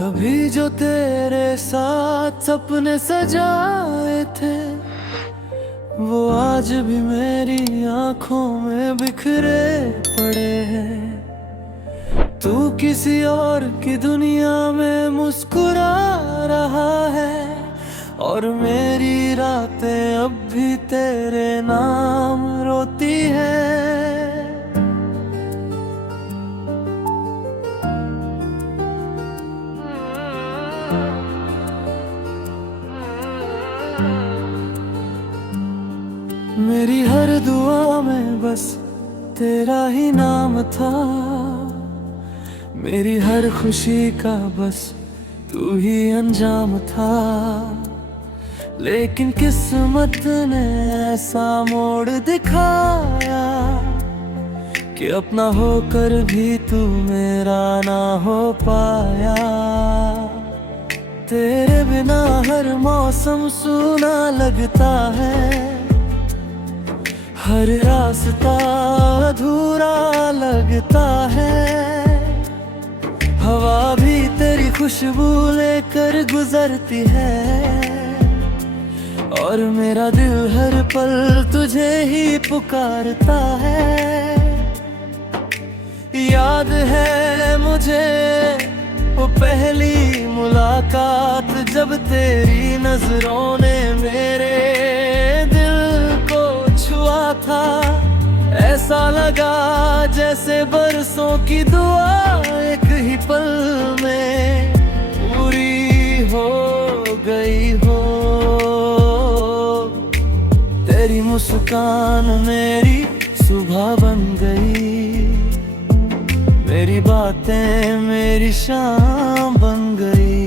कभी जो तेरे साथ सपने सजाए थे वो आज भी मेरी आंखों में बिखरे पड़े हैं। तू किसी और की दुनिया में मुस्कुरा रहा है और मेरी रातें अब भी तेरे नाम रोती है। मेरी हर दुआ में बस तेरा ही नाम था, मेरी हर खुशी का बस तू ही अंजाम था। लेकिन किस्मत ने ऐसा मोड़ दिखाया कि अपना होकर भी तू मेरा ना हो पाया। तेरे बिना हर मौसम सूना लगता है, हर रास्ता अधूरा लगता है। हवा भी तेरी खुशबू लेकर गुजरती है और मेरा दिल हर पल तुझे ही पुकारता है। याद है मुझे वो पहली मुलाकात जब तेरी नजरों ने मेरे था। ऐसा लगा जैसे बरसों की दुआ एक ही पल में पूरी हो गई हो। तेरी मुस्कान मेरी सुबह बन गई, मेरी बातें मेरी शाम बन गई।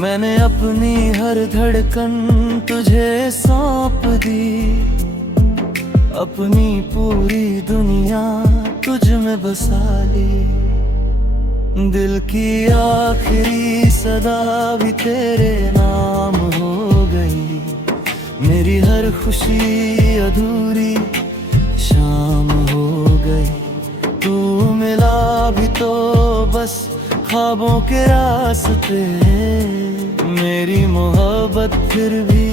मैंने अपनी हर धड़कन तुझे सौंप दी, अपनी पूरी दुनिया तुझ में बसा ली। दिल की आखिरी सदा भी तेरे नाम हो गई, मेरी हर खुशी अधूरी शाम हो गई। तू मिला भी तो बस ख्वाबों के रास्ते, मेरी मोहब्बत फिर भी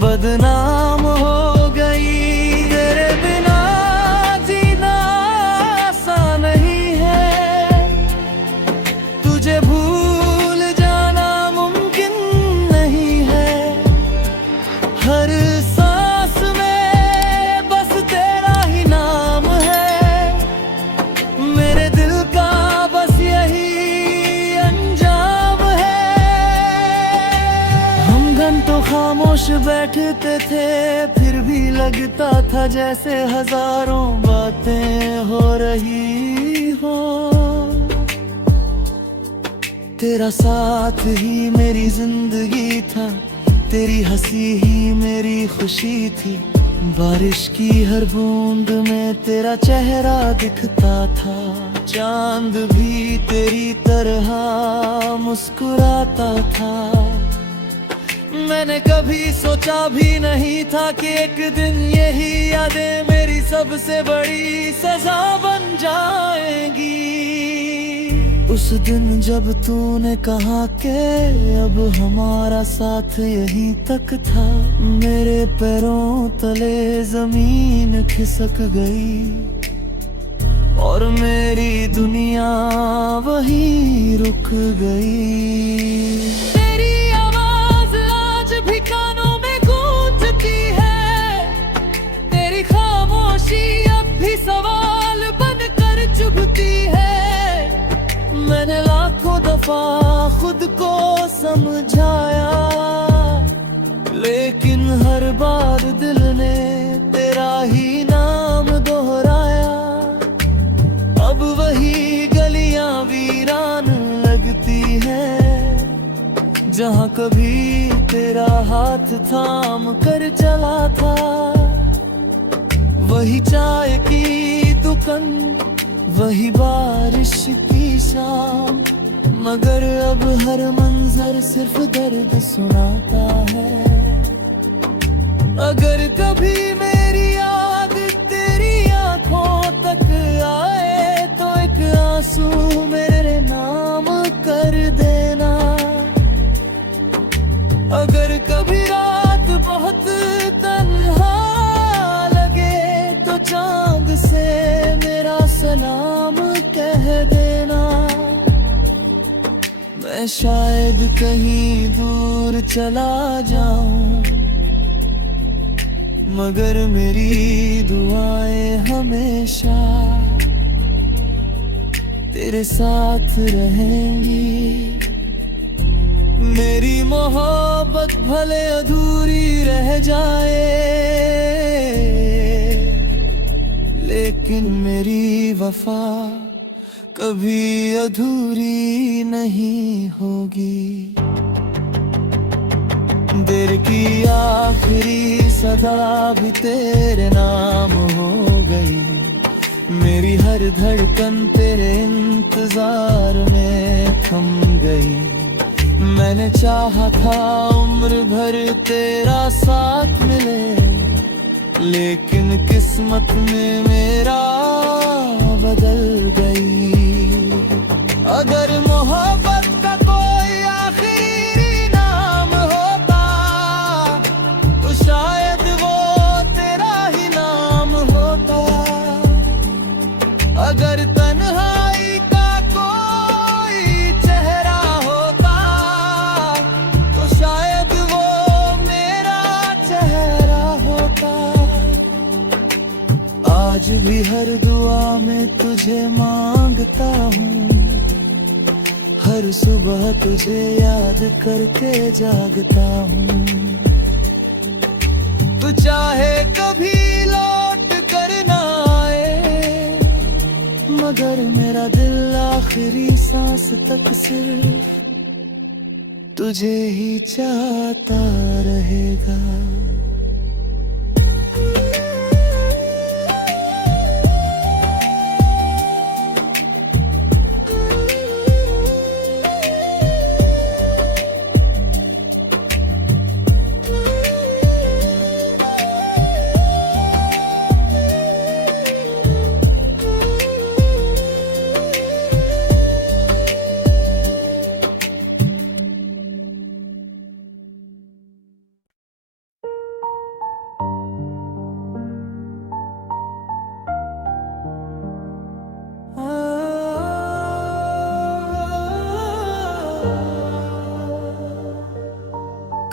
बदनाम हो गई। तेरे बिना जीना आसान नहीं है, तुझे भूल जाना मुमकिन नहीं है। हर सांस में बस तेरा ही नाम है, मेरे दिल का बस यही तो खामोश बैठते थे, फिर भी लगता था जैसे हजारों बातें हो रही हो। तेरा साथ ही मेरी जिंदगी था, तेरी हंसी ही मेरी खुशी थी। बारिश की हर बूंद में तेरा चेहरा दिखता था, चांद भी तेरी तरह मुस्कुराता था। मैंने कभी सोचा भी नहीं था कि एक दिन यही यादें मेरी सबसे बड़ी सजा बन जाएंगी। उस दिन जब तूने कहा कि अब हमारा साथ यहीं तक था, मेरे पैरों तले जमीन खिसक गई और मेरी दुनिया वहीं रुक गई। सवाल बनकर चुभती है, मैंने लाखों दफा खुद को समझाया, लेकिन हर बार दिल ने तेरा ही नाम दोहराया। अब वही गलियां वीरान लगती हैं जहां कभी तेरा हाथ थाम कर चला था। वही चाय की दुकान, वही बारिश की शाम, मगर अब हर मंजर सिर्फ दर्द सुनाता है। अगर कभी मेरी याद तेरी आंखों तक आए तो एक आंसू मेरे अगर कभी रात बहुत तन्हा लगे तो चांद से मेरा सलाम कह देना। मैं शायद कहीं दूर चला जाऊं, मगर मेरी दुआएं हमेशा तेरे साथ रहेंगी। मेरी मोहब्बत भले अधूरी रह जाए, लेकिन मेरी वफा कभी अधूरी नहीं होगी। दिल की आखिरी सदा भी तेरे नाम हो गई। मेरी हर धड़कन तेरे इंतजार में थम गई। मैंने चाहा था उम्र भर तेरा साथ मिले, लेकिन किस्मत में मेरा बदल गई। अगर मोहब्बत का कोई आखिरी नाम होता तो शायद वो तेरा ही नाम होता। अगर तन्हाई का कोई चेहरा होता तो शायद वो मेरा चेहरा होता। आज भी हर दुआ में तुझे मांगता हूँ, हर सुबह तुझे याद करके जागता हूँ। तू चाहे कभी लौट कर ना आए, मगर मेरा दिल आखिरी सांस तक सिर्फ तुझे ही चाहता रहेगा।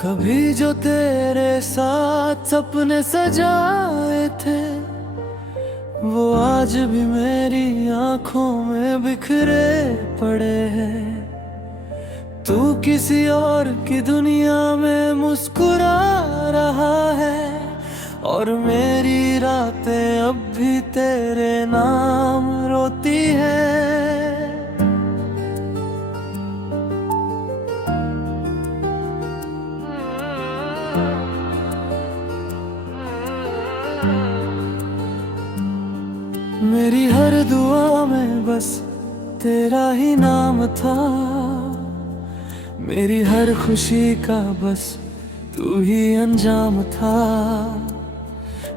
कभी जो तेरे साथ सपने सजाए थे, वो आज भी मेरी आंखों में बिखरे पड़े हैं। तू किसी और की दुनिया में मुस्कुरा रहा है, और मेरी रातें अब भी तेरे नाम रोती हैं। मेरी हर दुआ में बस तेरा ही नाम था, मेरी हर खुशी का बस तू ही अंजाम था।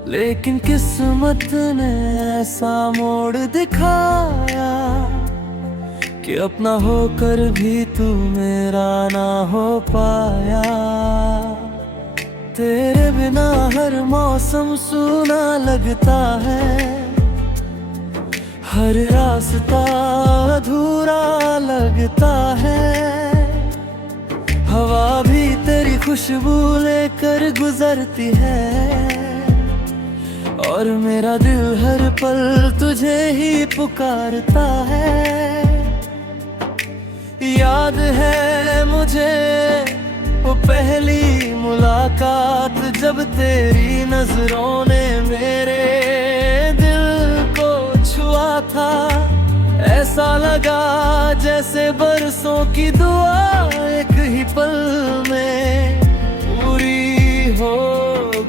लेकिन किस्मत ने ऐसा मोड़ दिखाया कि अपना होकर भी तू मेरा ना हो पाया। तेरे बिना हर मौसम सूना लगता है, हर रास्ता अधूरा लगता है। हवा भी तेरी खुशबू लेकर गुजरती है, और मेरा दिल हर पल तुझे ही पुकारता है। याद है मुझे वो पहली मुलाकात, जब तेरी नजरों ने मेरे था। ऐसा लगा जैसे बरसों की दुआ एक ही पल में पूरी हो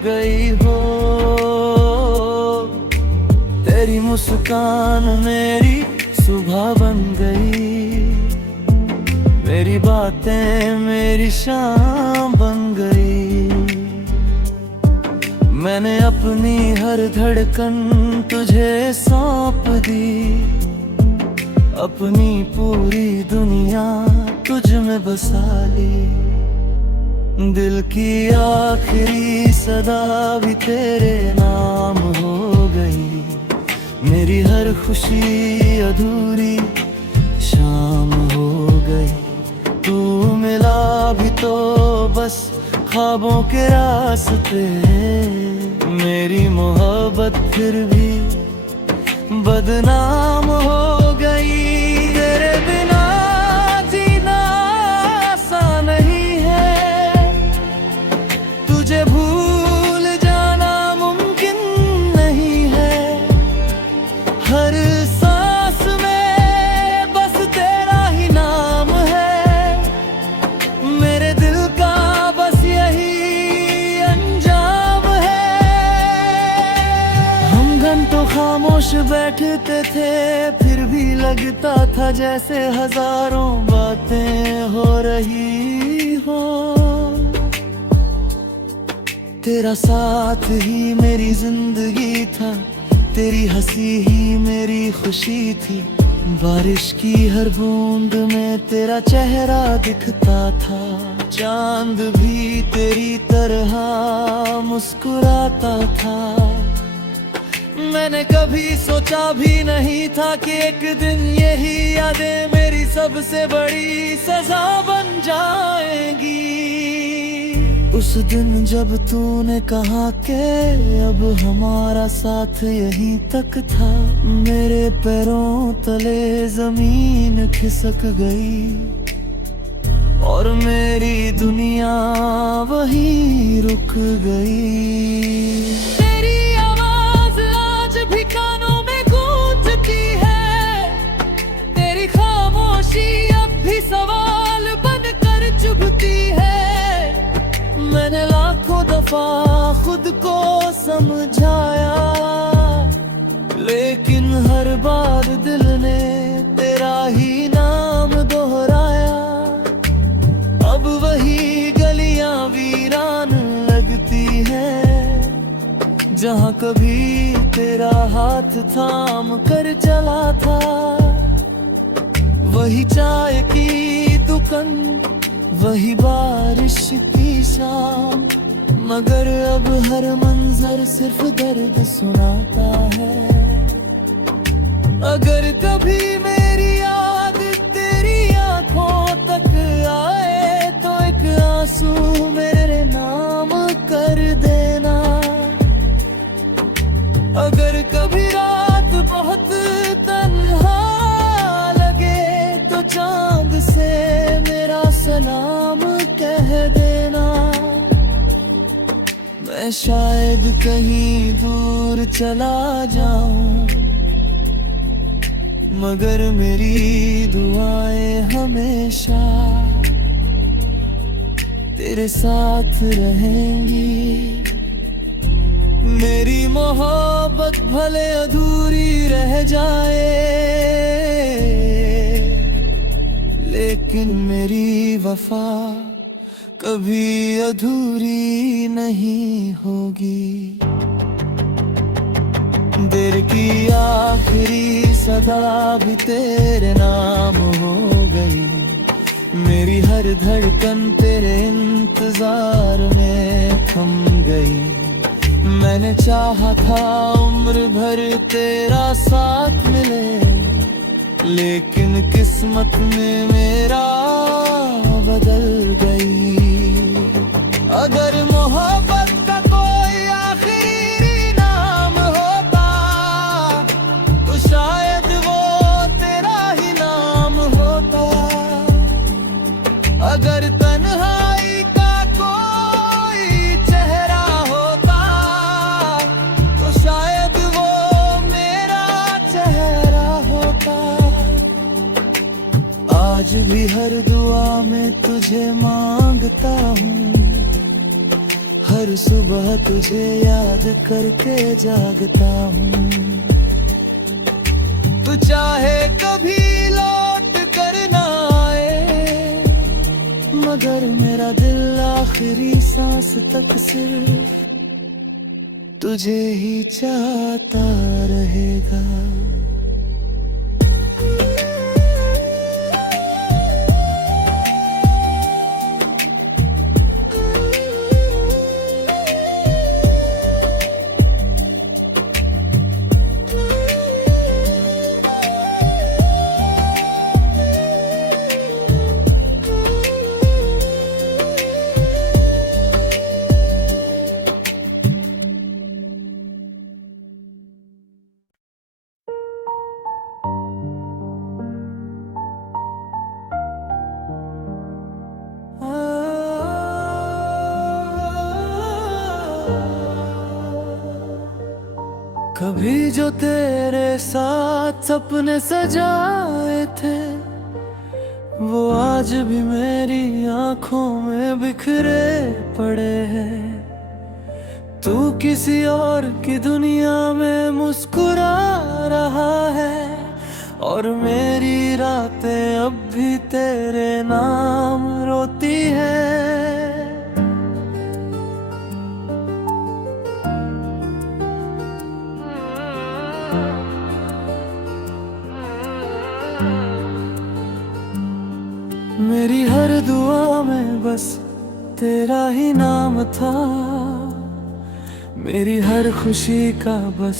गई हो। तेरी मुस्कान मेरी सुबह बन गई, मेरी बातें मेरी शाम बन गई। मैंने अपनी हर धड़कन तुझे सौंप दी, अपनी पूरी दुनिया तुझ में बसा ली। दिल की आखिरी सदा भी तेरे नाम हो गई। मेरी हर खुशी अधूरी शाम हो गई। तू मिला भी तो बस ख्वाबों के रास्ते। मेरी मोहब्बत फिर भी बदनाम हो गई। तेरे बिना जीना आसान नहीं है, तुझे भूल जाना मुमकिन नहीं है। हर सांस में बस तेरा ही नाम है। मेरे दिल का बस यही अंजाम है। हम घंटों खामोश बैठते थे, फिर भी लगता था जैसे हजारों बातें हो रही हो। तेरा साथ ही मेरी जिंदगी था, तेरी हंसी ही मेरी खुशी थी। बारिश की हर बूंद में तेरा चेहरा दिखता था। चांद भी तेरी तरह मुस्कुराता था। मैंने कभी सोचा भी नहीं था कि एक दिन यही यादें मेरी सबसे बड़ी सजा बन जाएंगी। उस दिन जब तूने कहा कि अब हमारा साथ यहीं तक था, मेरे पैरों तले जमीन खिसक गई और मेरी दुनिया वहीं रुक गई। तेरी आवाज आज भी कानों में गूंजती है, तेरी खामोशी अब भी सवाल बनकर चुभती है। मैंने लाखों दफा खुद को समझाया, लेकिन हर बार दिल ने तेरा ही नाम दोहराया। अब वही गलियां वीरान लगती हैं, जहां कभी तेरा हाथ थाम कर चला था। वही चाय की दुकान, वही बारिश की शाम, मगर अब हर मंजर सिर्फ दर्द सुनाता है। अगर कभी मेरी याद तेरी आंखों तक आए तो एक आंसू मेरे नाम कर देना। अगर कभी रात बहुत तन्हा लगे तो चांद से मेरा सलाम कह देना। मैं शायद कहीं दूर चला जाऊं, मगर मेरी दुआएं हमेशा तेरे साथ रहेंगी। मेरी मोहब्बत भले अधूरी रह जाए, लेकिन मेरी वफा कभी अधूरी नहीं होगी। देर की आखिरी सदा भी तेरे नाम हो गई। मेरी हर धड़कन तेरे इंतजार में थम गई। मैंने चाहा था उम्र भर तेरा साथ मिले, लेकिन किस्मत में मेरा बदल गई। अगर मोहब्बत का कोई आखिरी नाम होता तो शायद वो तेरा ही नाम होता। अगर तन्हाई का कोई चेहरा होता तो शायद वो मेरा चेहरा होता। आज भी हर दुआ में तुझे मांगता हूँ, हर सुबह तुझे याद करके जागता हूँ। तू चाहे कभी लौट कर ना आए, मगर मेरा दिल आखिरी सांस तक सिर्फ तुझे ही चाहता रहेगा। कभी जो तेरे साथ सपने सजाए थे वो आज भी मेरी आंखों में बिखरे पड़े हैं। तू किसी और की दुनिया में मुस्कुरा रहा है और मेरी रातें अब भी तेरे नाम रोती हैं। मेरी हर दुआ में बस तेरा ही नाम था, मेरी हर खुशी का बस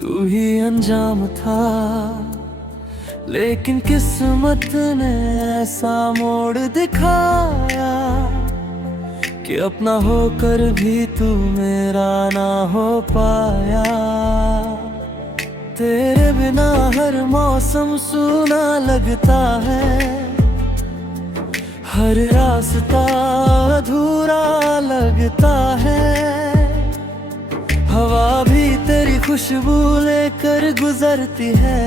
तू ही अंजाम था। लेकिन किस्मत ने ऐसा मोड़ दिखाया कि अपना होकर भी तू मेरा ना हो पाया। तेरे बिना हर मौसम सूना लगता है, हर रास्ता अधूरा लगता है। हवा भी तेरी खुशबू लेकर गुजरती है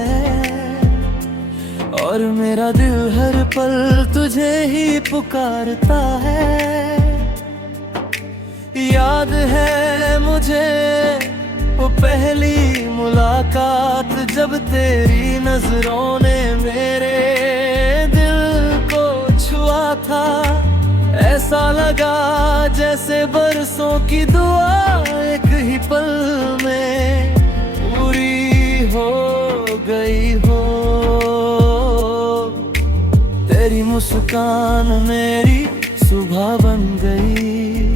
और मेरा दिल हर पल तुझे ही पुकारता है। याद है मुझे वो पहली मुलाकात जब तेरी नजरों ने मेरे था। ऐसा लगा जैसे बरसों की दुआ एक ही पल में पूरी हो गई हो। तेरी मुस्कान मेरी सुबह बन गई,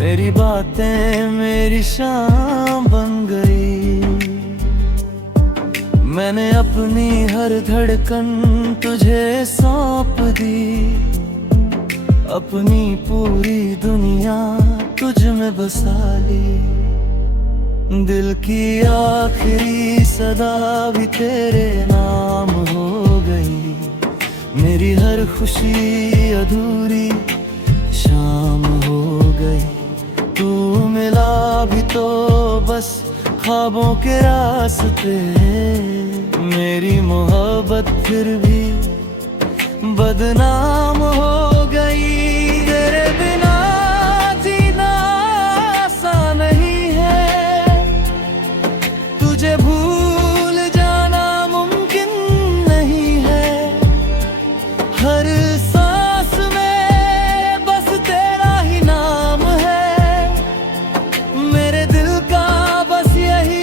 मेरी बातें मेरी शाम बन गई। मैंने अपनी हर धड़कन तुझे सौंप दी, अपनी पूरी दुनिया तुझ में बसा ली। दिल की आखिरी सदा भी तेरे नाम हो गई, मेरी हर खुशी अधूरी शाम हो गई। तू मिला भी तो बस ख्वाबों के रास्ते, मेरी मोहब्बत फिर भी बदनाम हो गई। तेरे बिना जीना आसान नहीं है, तुझे भूल जाना मुमकिन नहीं है। हर सांस में बस तेरा ही नाम है, मेरे दिल का बस यही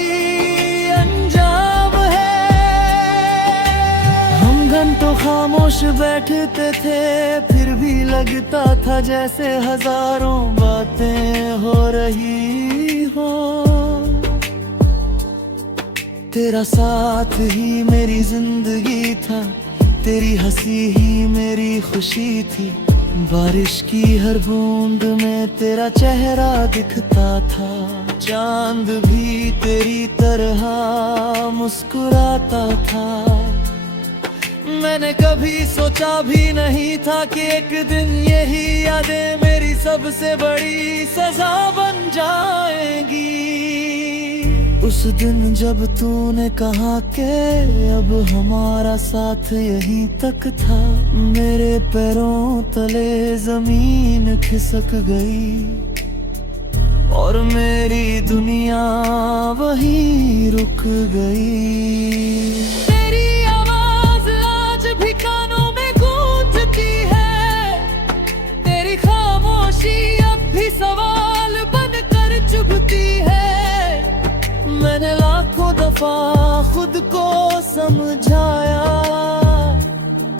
तो खामोश बैठते थे फिर भी लगता था जैसे हजारों बातें हो रही हो। तेरा साथ ही मेरी जिंदगी था, तेरी हंसी ही मेरी खुशी थी। बारिश की हर बूंद में तेरा चेहरा दिखता था, चांद भी तेरी तरह मुस्कुराता था। मैंने कभी सोचा भी नहीं था कि एक दिन यही यादें मेरी सबसे बड़ी सजा बन जाएंगी। उस दिन जब तूने कहा कि अब हमारा साथ यहीं तक था, मेरे पैरों तले जमीन खिसक गई और मेरी दुनिया वहीं रुक गई। सवाल बनकर चुभती है, मैंने लाखों दफा खुद को समझाया,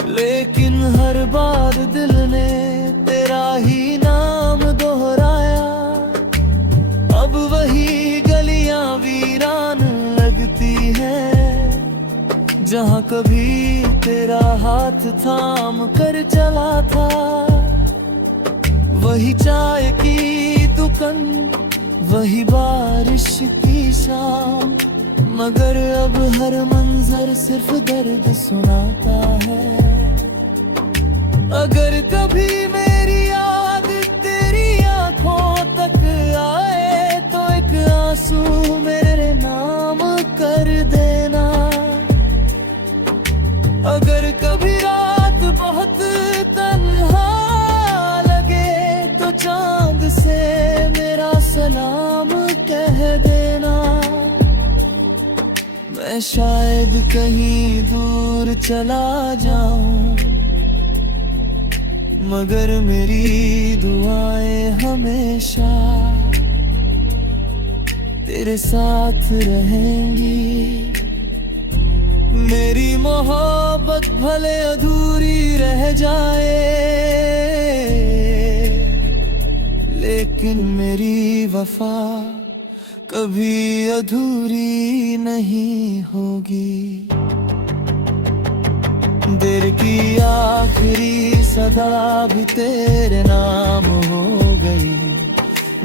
लेकिन हर बार दिल ने तेरा ही नाम दोहराया। अब वही गलियां वीरान लगती हैं जहां कभी तेरा हाथ थाम कर चला था। वही चाय की दुकान, वही बारिश की शाम, मगर अब हर मंजर सिर्फ दर्द सुनाता है। अगर कभी मेरी याद तेरी आंखों तक आए तो एक आंसू मेरे मैं शायद कहीं दूर चला जाऊं, मगर मेरी दुआएं हमेशा तेरे साथ रहेंगी। मेरी मोहब्बत भले अधूरी रह जाए, लेकिन मेरी वफा कभी अधूरी नहीं होगी। देर की आखिरी सदा भी तेरे नाम हो गई,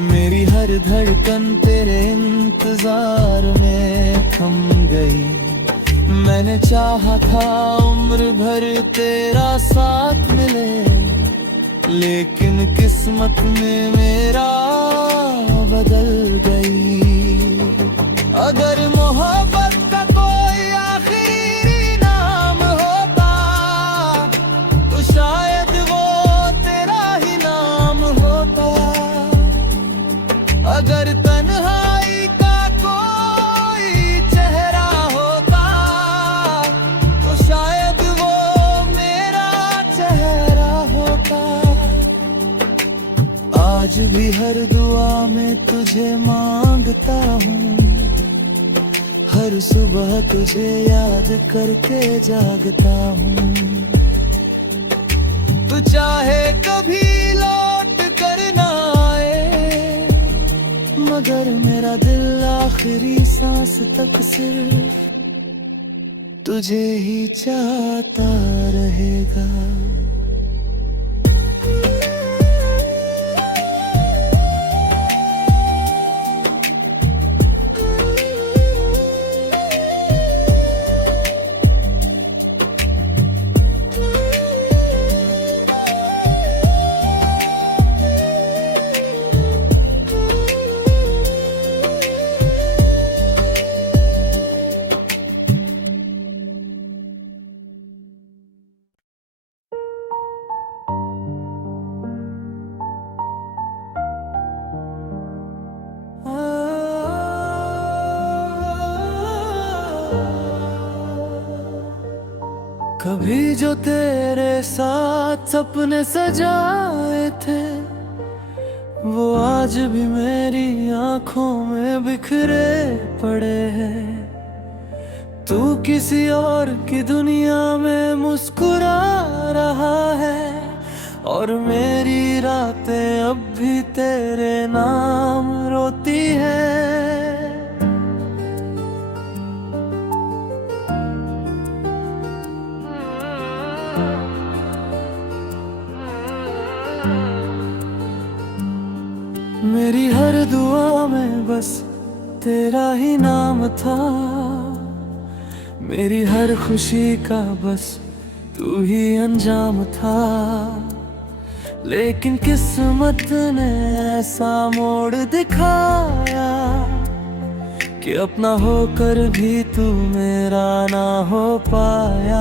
मेरी हर धड़कन तेरे इंतजार में थम गई। मैंने चाहा था उम्र भर तेरा साथ मिले, लेकिन किस्मत में मेरा बदल गई। अगर मोहब्बत का कोई आखिरी नाम होता, तो शायद वो तेरा ही नाम होता। अगर तन्हाई का कोई चेहरा होता, तो शायद वो मेरा चेहरा होता। आज भी हर दुआ में तुझे मांगता हूँ, हर सुबह तुझे याद करके जागता हूँ। तू चाहे कभी लौट कर ना आए, मगर मेरा दिल आखिरी सांस तक सिर्फ तुझे ही चाहता रहेगा। कभी जो तेरे साथ सपने सजाए थे, वो आज भी मेरी आंखों में बिखरे पड़े हैं। तू किसी और की दुनिया में मुस्कुरा रहा है, और मेरी रातें अब भी तेरे नाम रोती हैं। मेरी हर दुआ में बस तेरा ही नाम था, मेरी हर खुशी का बस तू ही अंजाम था। लेकिन किस्मत ने ऐसा मोड़ दिखाया कि अपना होकर भी तू मेरा ना हो पाया।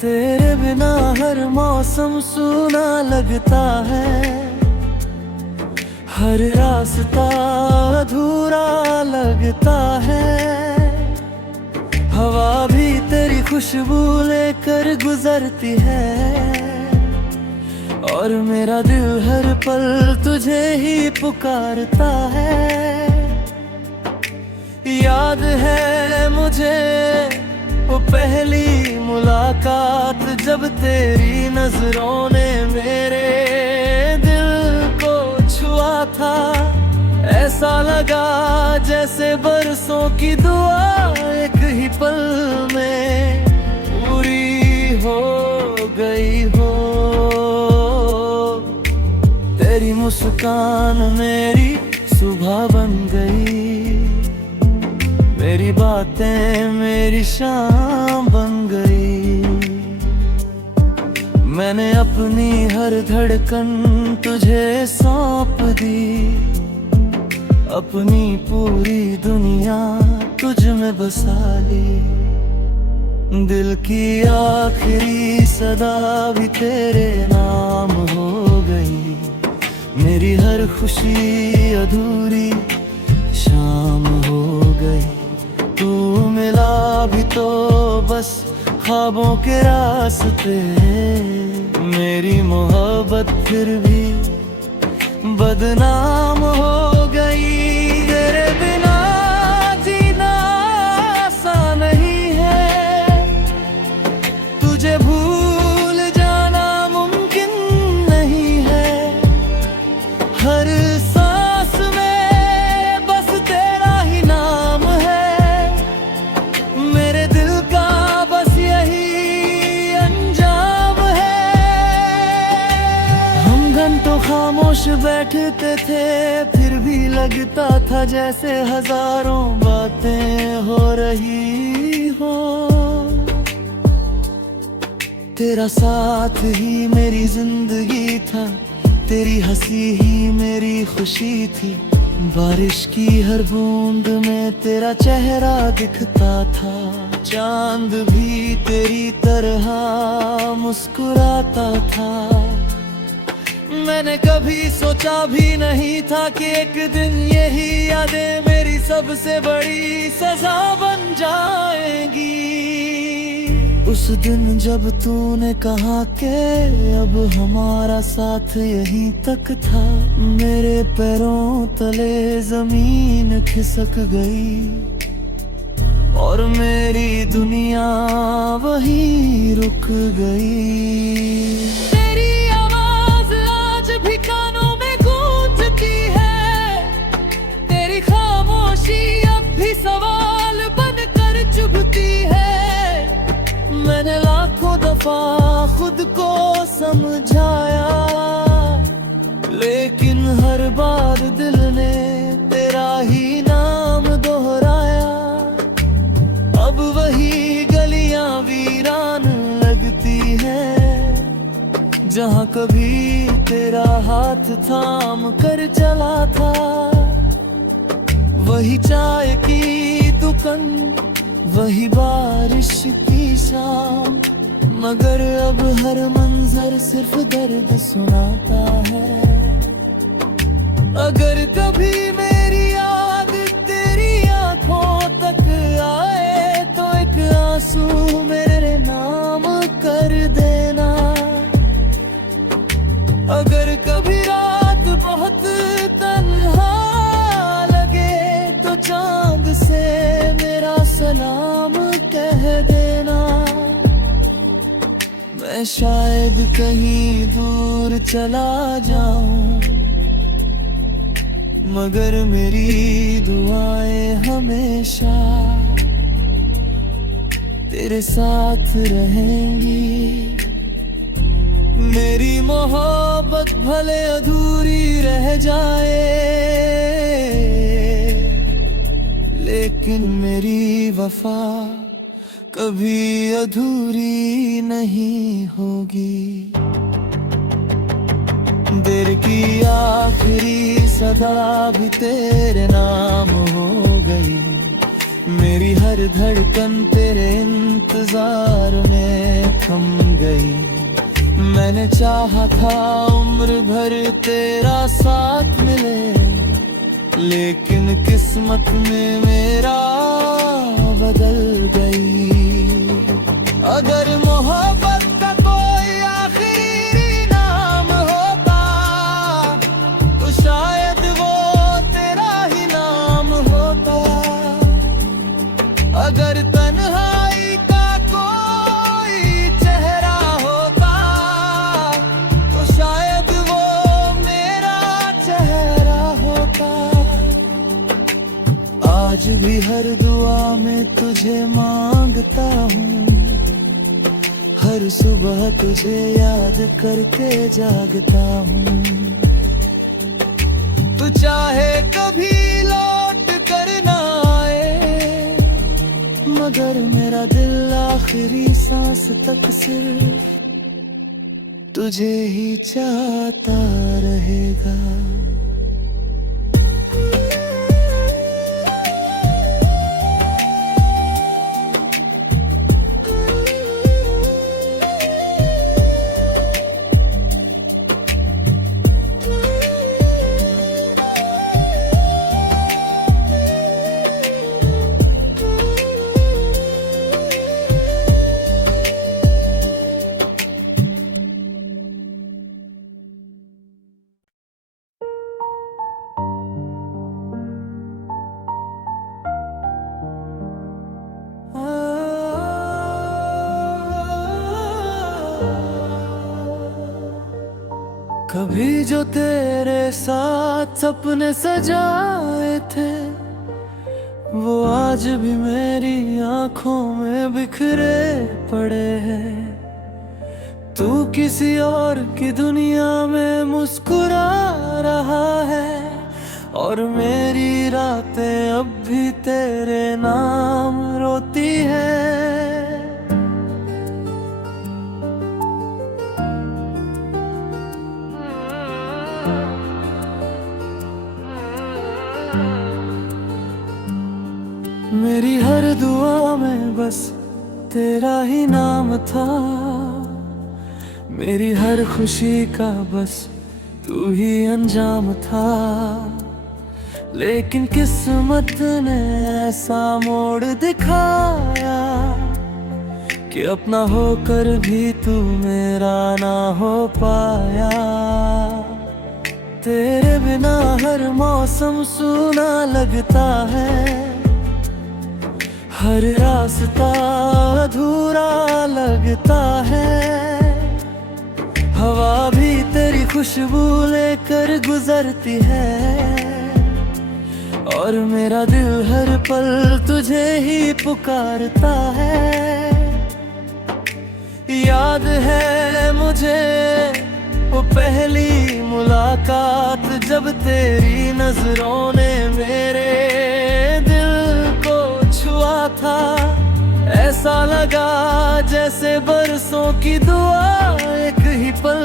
तेरे बिना हर मौसम सूना लगता है, हर रास्ता अधूरा लगता है। हवा भी तेरी खुशबू लेकर गुजरती है, और मेरा दिल हर पल तुझे ही पुकारता है। याद है मुझे वो पहली मुलाकात, जब तेरी नजरों ने मेरे था। ऐसा लगा जैसे बरसों की दुआ एक ही पल में पूरी हो गई हो। तेरी मुस्कान मेरी सुबह बन गई, मेरी बातें मेरी शाम बन गई। मैंने अपनी हर धड़कन तुझे सौंप दी, अपनी पूरी दुनिया तुझ में बसा ली। दिल की आखिरी सदा भी तेरे नाम हो गई, मेरी हर खुशी अधूरी शाम हो गई। तू मिला भी तो बस ख्वाबों के रास्ते। मेरी मोहब्बत फिर भी बदनाम हो गई। तेरे बिना जीना आसान नहीं है, तुझे भूल जाना मुमकिन नहीं है। हर सांस में बस तेरा ही नाम है, मेरे दिल का बस यही अंजाम है। हम घंटों खामोश बैठते थे, फिर भी लगता था जैसे हजारों बातें हो रही हो। तेरा साथ ही मेरी जिंदगी था, तेरी हंसी ही मेरी खुशी थी। बारिश की हर बूंद में तेरा चेहरा दिखता था। चांद भी तेरी तरह मुस्कुराता था। मैंने कभी सोचा भी नहीं था कि एक दिन यही यादें मेरी सबसे बड़ी सजा बन जाएंगी। उस दिन जब तूने कहा कि अब हमारा साथ यहीं तक था, मेरे पैरों तले जमीन खिसक गई और मेरी दुनिया वहीं रुक गई। तेरी आवाज आज भी कानों में गूंजती है, तेरी खामोशी अब भी सवाल बनकर चुभती है। मैंने लाखों दफा खुद को समझाया, लेकिन हर बार दिल ने तेरा ही नाम दोहराया। अब वही गलियां वीरान लगती हैं, जहां कभी तेरा हाथ थाम कर चला था। वही चाय की दुकान, वही बारिश की शाम, मगर अब हर मंजर सिर्फ दर्द सुनाता है। अगर कभी मेरी याद तेरी आंखों तक आए तो एक आंसू मेरे नाम कर देना। अगर कभी रात बहुत तन्हा लगे तो चांद से मेरा सलाम कह देना। मैं शायद कहीं दूर चला जाऊं, मगर मेरी दुआएं हमेशा तेरे साथ रहेंगी। मेरी मोहब्बत भले अधूरी रह जाए, लेकिन मेरी वफा कभी अधूरी नहीं होगी। देर की आखिरी सदा भी तेरे नाम हो गई। मेरी हर धड़कन तेरे इंतजार में थम गई। मैंने चाहा था उम्र भर तेरा साथ मिले, लेकिन किस्मत में मेरा बदल गई। अगर मोहब्बत का कोई आखिरी नाम होता तो शायद वो तेरा ही नाम होता। अगर तन्हाई का कोई चेहरा होता तो शायद वो मेरा चेहरा होता। आज भी हर दुआ में तुझे मांगता हूँ, हर सुबह तुझे याद करके जागता हूँ। तू चाहे कभी लौट कर ना आए, मगर मेरा दिल आखिरी सांस तक सिर्फ तुझे ही चाहता रहेगा। कभी जो तेरे साथ सपने सजाए थे वो आज भी मेरी आंखों में बिखरे पड़े हैं। तू किसी और की दुनिया में मुस्कुरा रहा है और मेरी रातें अब भी तेरे नाम रोती है। मेरी हर दुआ में बस तेरा ही नाम था, मेरी हर खुशी का बस तू ही अंजाम था। लेकिन किस्मत ने ऐसा मोड़ दिखाया कि अपना होकर भी तू मेरा ना हो पाया। तेरे बिना हर मौसम सूना लगता है, हर रास्ता अधूरा लगता है। हवा भी तेरी खुशबू लेकर गुजरती है और मेरा दिल हर पल तुझे ही पुकारता है। याद है मुझे वो पहली मुलाकात जब तेरी नजरों ने मेरे था। ऐसा लगा जैसे बरसों की दुआ एक ही पल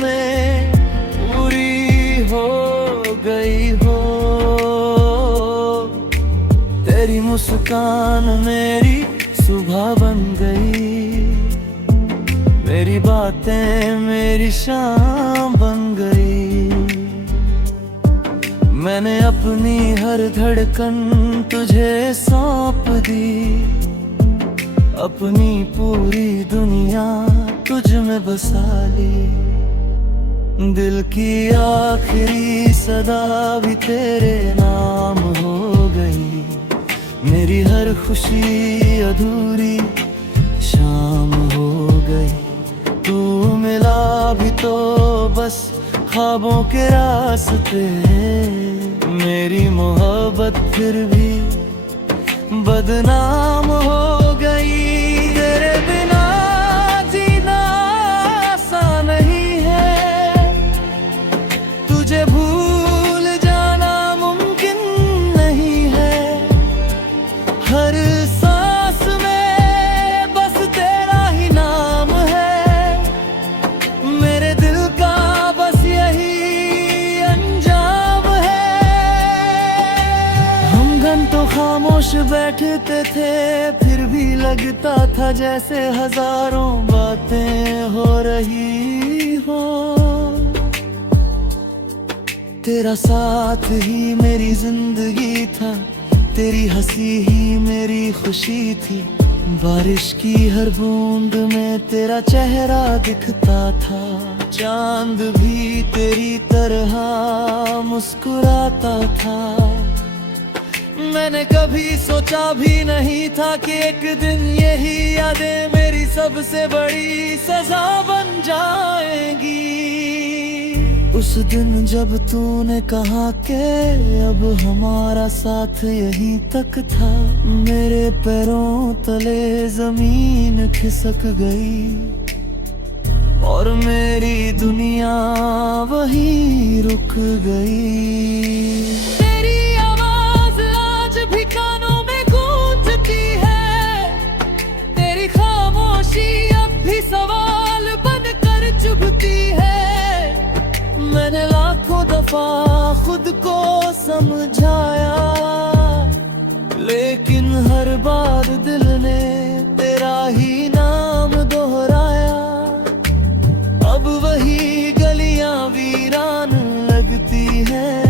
में पूरी हो गई हो। तेरी मुस्कान मेरी सुबह बन गई, मेरी बातें मेरी शाम बन गई। मैंने अपनी हर धड़कन तुझे सौंप दी, अपनी पूरी दुनिया तुझ में बसा ली। दिल की आखिरी सदा भी तेरे नाम हो गई, मेरी हर खुशी अधूरी शाम हो गई। तू मिला भी तो बस ख्वाबों के रास्ते, मेरी मोहब्बत फिर भी बदनाम हो गई। तेरे बिना जीना आसान नहीं है, तुझे भूल जाना मुमकिन नहीं है। हर सांस में बस तेरा ही नाम है, मेरे दिल का बस यही अंजाम है। हम घंटों खामोश बैठते थे फिर भी लगता था जैसे हजारों बातें हो रही हो। तेरा साथ ही मेरी जिंदगी था, तेरी हंसी ही मेरी खुशी थी। बारिश की हर बूंद में तेरा चेहरा दिखता था, चांद भी तेरी तरह मुस्कुराता था। मैंने कभी सोचा भी नहीं था कि एक दिन यही यादें मेरी सबसे बड़ी सजा बन जाएंगी। उस दिन जब तूने कहा कि अब हमारा साथ यहीं तक था, मेरे पैरों तले जमीन खिसक गई और मेरी दुनिया वहीं रुक गई। कानों में गूंजती है, तेरी खामोशी अब भी सवाल बनकर चुभती है। मैंने लाखों दफा खुद को समझाया, लेकिन हर बार दिल ने तेरा ही नाम दोहराया। अब वही गलियां वीरान लगती हैं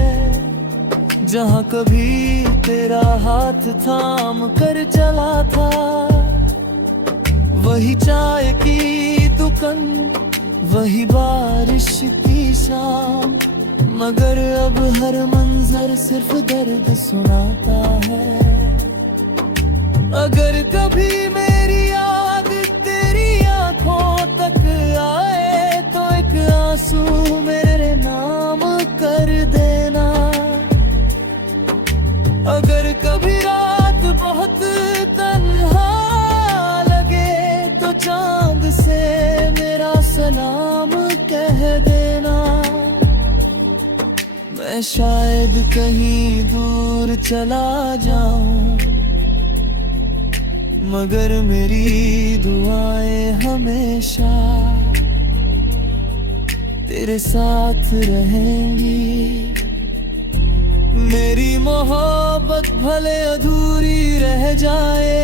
जहाँ कभी तेरा हाथ थाम कर चला था। वही चाय की दुकान, वही बारिश की शाम, मगर अब हर मंजर सिर्फ दर्द सुनाता है। अगर कभी मेरी याद तेरी आंखों तक आए तो एक आंसू मेरे मैं शायद कहीं दूर चला जाऊं, मगर मेरी दुआएं हमेशा तेरे साथ रहेंगी। मेरी मोहब्बत भले अधूरी रह जाए,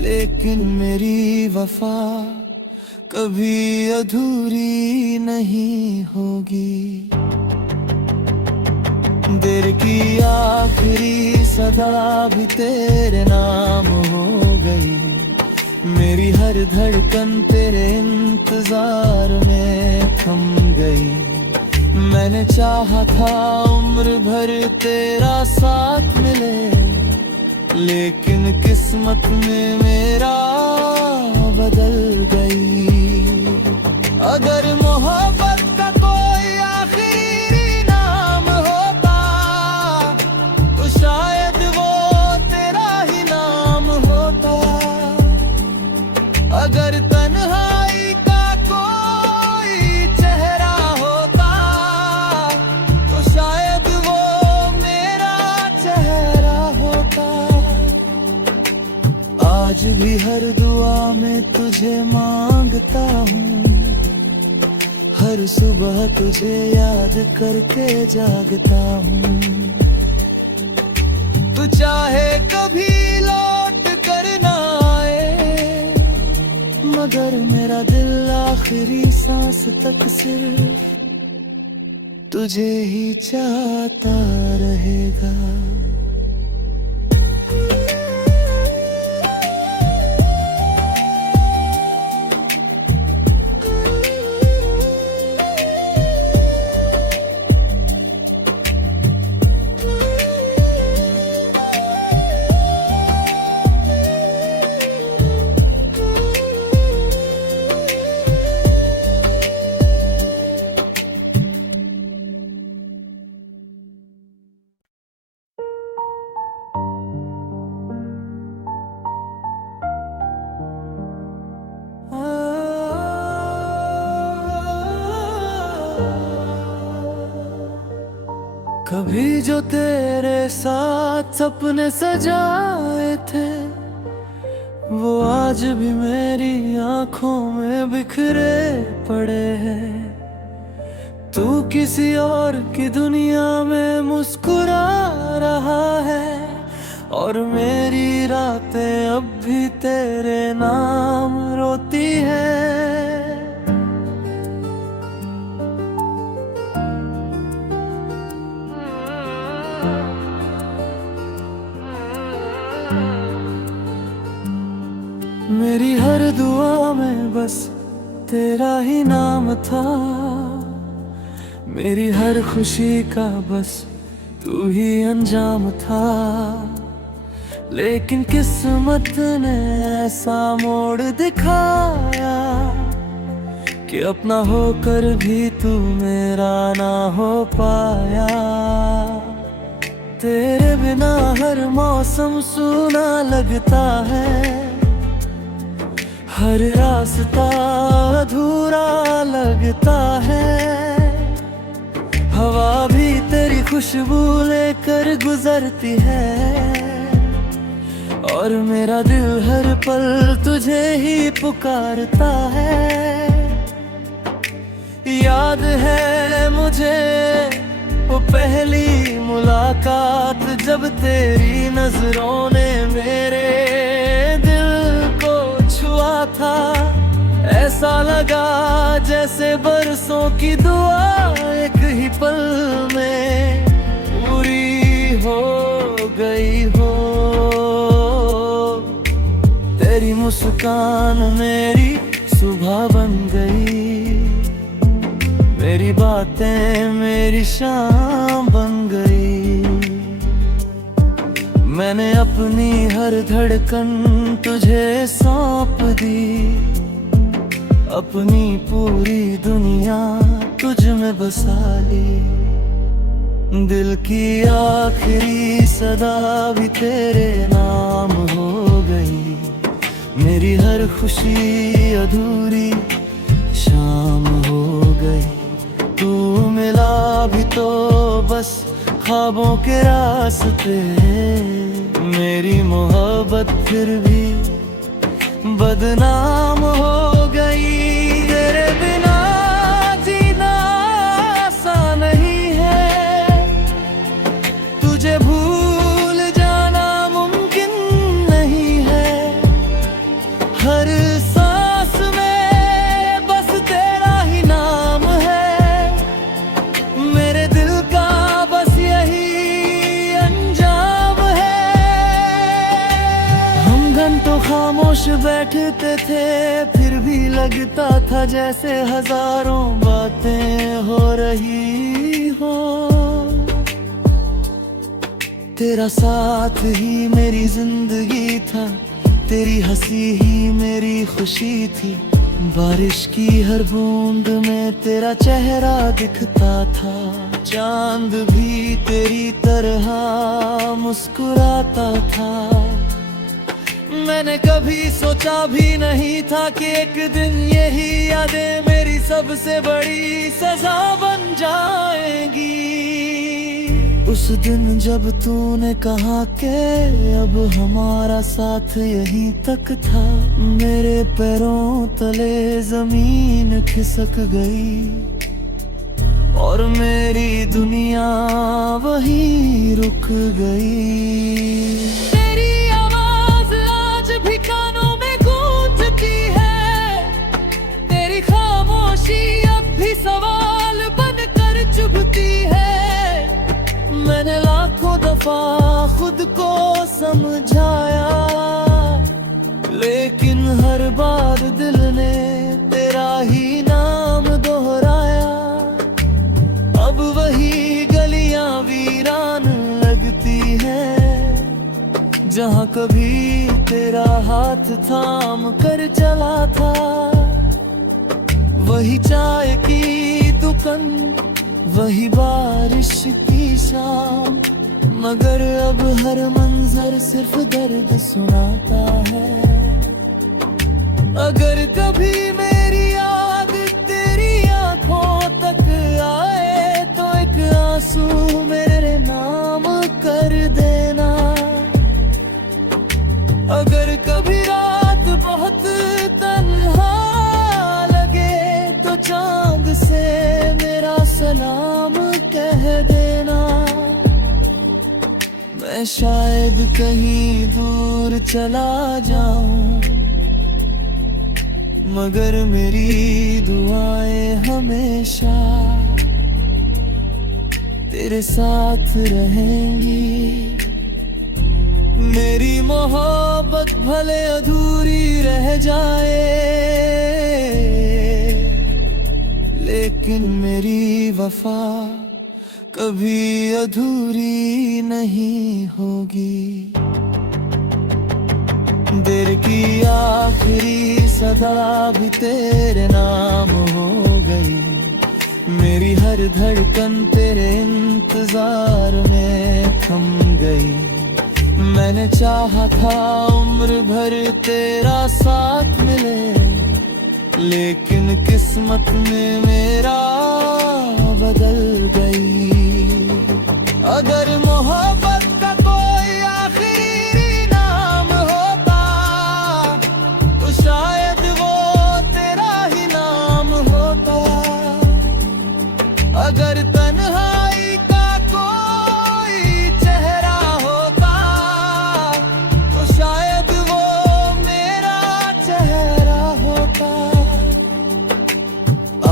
लेकिन मेरी वफा कभी अधूरी नहीं होगी। दिल की आखिरी सदा भी तेरे नाम हो गई। मेरी हर धड़कन तेरे इंतजार में थम गई। मैंने चाहा था उम्र भर तेरा साथ मिले, लेकिन किस्मत में मेरा बदल गई। अगर मोहब्बत का कोई आखिरी नाम होता, तो शायद वो तेरा ही नाम होता। अगर तन्हाई का कोई चेहरा होता, तो शायद वो मेरा चेहरा होता। आज भी हर दुआ में तुझे मांगता हूँ, हर सुबह तुझे याद करके जागता हूँ। तू चाहे कभी लौट कर ना आए, मगर मेरा दिल आखिरी सांस तक सिर्फ तुझे ही चाहता रहेगा। कभी जो तेरे साथ सपने सजाए थे, वो आज भी मेरी आंखों में बिखरे पड़े हैं। तू किसी और की दुनिया में मुस्कुरा रहा है, और मेरी रातें अब भी तेरे नाम रोती हैं। मेरी हर दुआ में बस तेरा ही नाम था। मेरी हर खुशी का बस तू ही अंजाम था। लेकिन किस्मत ने ऐसा मोड़ दिखाया कि अपना होकर भी तू मेरा ना हो पाया। तेरे बिना हर मौसम सूना लगता है, हर रास्ता अधूरा लगता है। हवा भी तेरी खुशबू लेकर गुजरती है, और मेरा दिल हर पल तुझे ही पुकारता है। याद है मुझे वो पहली मुलाकात, जब तेरी नजरों ने मेरे था। ऐसा लगा जैसे बरसों की दुआ एक ही पल में पूरी हो गई हो। तेरी मुस्कान मेरी सुबह बन गई, मेरी बातें मेरी शाम बन गई। मैंने अपनी हर धड़कन तुझे सौंप दी, अपनी पूरी दुनिया तुझ में बसा ली। दिल की आखिरी सदा भी तेरे नाम हो गई। मेरी हर खुशी अधूरी शाम हो गई। तू मिला भी तो बस ख्वाबों के रास्ते। मेरी मोहब्बत फिर भी बदनाम हो गई। तेरे बिना जीना आसान नहीं है, तुझे भूल जाना मुमकिन नहीं है। हर सांस में बस तेरा ही नाम है, मेरे दिल का बस यही अंजाम है। हम घंटों खामोश बैठते थे, फिर भी लगता था जैसे हजारों बातें हो रही हो। तेरा साथ ही मेरी जिंदगी था, तेरी हंसी ही मेरी खुशी थी। बारिश की हर बूंद में तेरा चेहरा दिखता था। चांद भी तेरी तरह मुस्कुराता था। मैंने कभी सोचा भी नहीं था कि एक दिन यही यादें मेरी सबसे बड़ी सजा बन जाएंगी। उस दिन जब तूने कहा कि अब हमारा साथ यहीं तक था, मेरे पैरों तले जमीन खिसक गई और मेरी दुनिया वहीं रुक गई। तेरी आवाज आज भी कानों में गूंजती है, तेरी खामोशी अब भी सवाल बनकर चुभती है। मैंने लाखों दफा खुद को समझाया, लेकिन हर बार दिल ने तेरा ही नाम दोहराया। अब वही गलियां वीरान लगती हैं, जहां कभी तेरा हाथ थाम कर चला था। वही चाय की दुकान, वही बारिश की शाम, मगर अब हर मंजर सिर्फ दर्द सुनाता है। अगर कभी मेरी याद तेरी आंखों तक आए तो एक आंसू मेरे नाम कर देना। अगर कभी रात बहुत तन्हा लगे तो चांद से मेरा सलाम कह देना। मैं शायद कहीं दूर चला जाऊं, मगर मेरी दुआएं हमेशा तेरे साथ रहेंगी। मेरी मोहब्बत भले अधूरी रह जाए, लेकिन मेरी वफा कभी अधूरी नहीं होगी। देर की आखिरी सदा भी तेरे नाम हो गई। मेरी हर धड़कन तेरे इंतजार में थम गई। मैंने चाहा था उम्र भर तेरा साथ मिले, लेकिन किस्मत में मेरा बदल गई। अगर मोहब्बत का कोई आखिरी नाम होता तो शायद वो तेरा ही नाम होता। अगर तन्हाई का कोई चेहरा होता तो शायद वो मेरा चेहरा होता।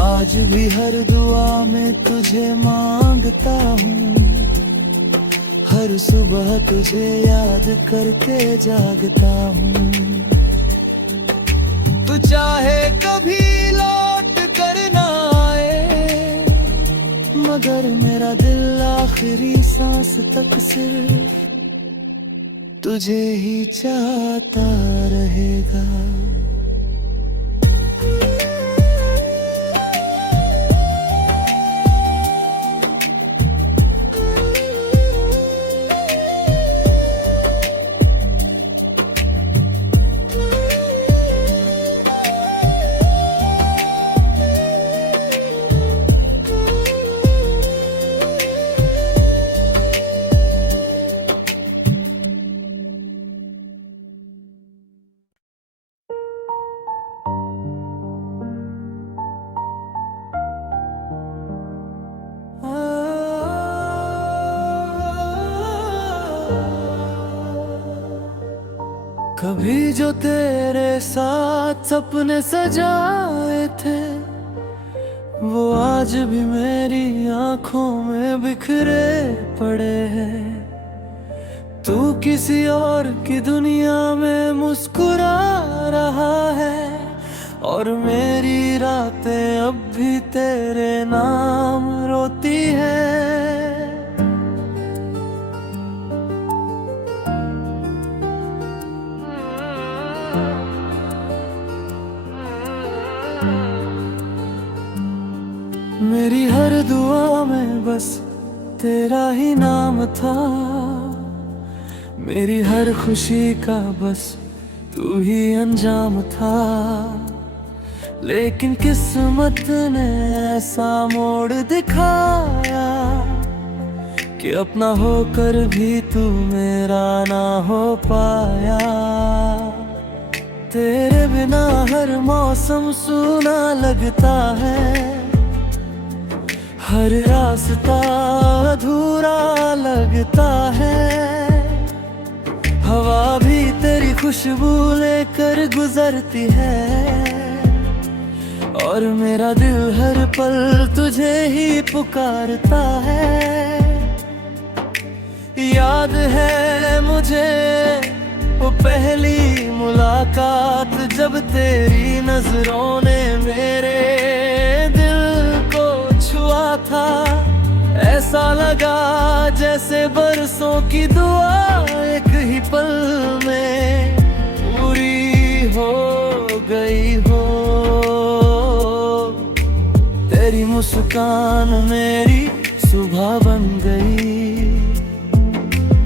आज भी हर दुआ में तुझे मांगता हूँ, हर सुबह तुझे याद करके जागता हूँ। तू चाहे कभी लौट कर ना आए, मगर मेरा दिल आखिरी सांस तक सिर्फ तुझे ही चाहता रहेगा। कभी जो तेरे साथ सपने सजाए थे, वो आज भी मेरी आंखों में बिखरे पड़े हैं। तू किसी और की दुनिया में मुस्कुरा रहा है, और मेरी रातें अब भी तेरे नाम रोती हैं। मेरी हर दुआ में बस तेरा ही नाम था, मेरी हर खुशी का बस तू ही अंजाम था। लेकिन किस्मत ने ऐसा मोड़ दिखाया कि अपना होकर भी तू मेरा ना हो पाया। तेरे बिना हर मौसम सूना लगता है, हर रास्ता अधूरा लगता है। हवा भी तेरी खुशबू लेकर गुजरती है, और मेरा दिल हर पल तुझे ही पुकारता है। याद है मुझे वो पहली मुलाकात, जब तेरी नजरों ने मेरे दिल को छुआ था। ऐसा लगा जैसे बरसों की दुआ एक ही पल में पूरी हो गई हो। तेरी मुस्कान मेरी सुबह बन गई,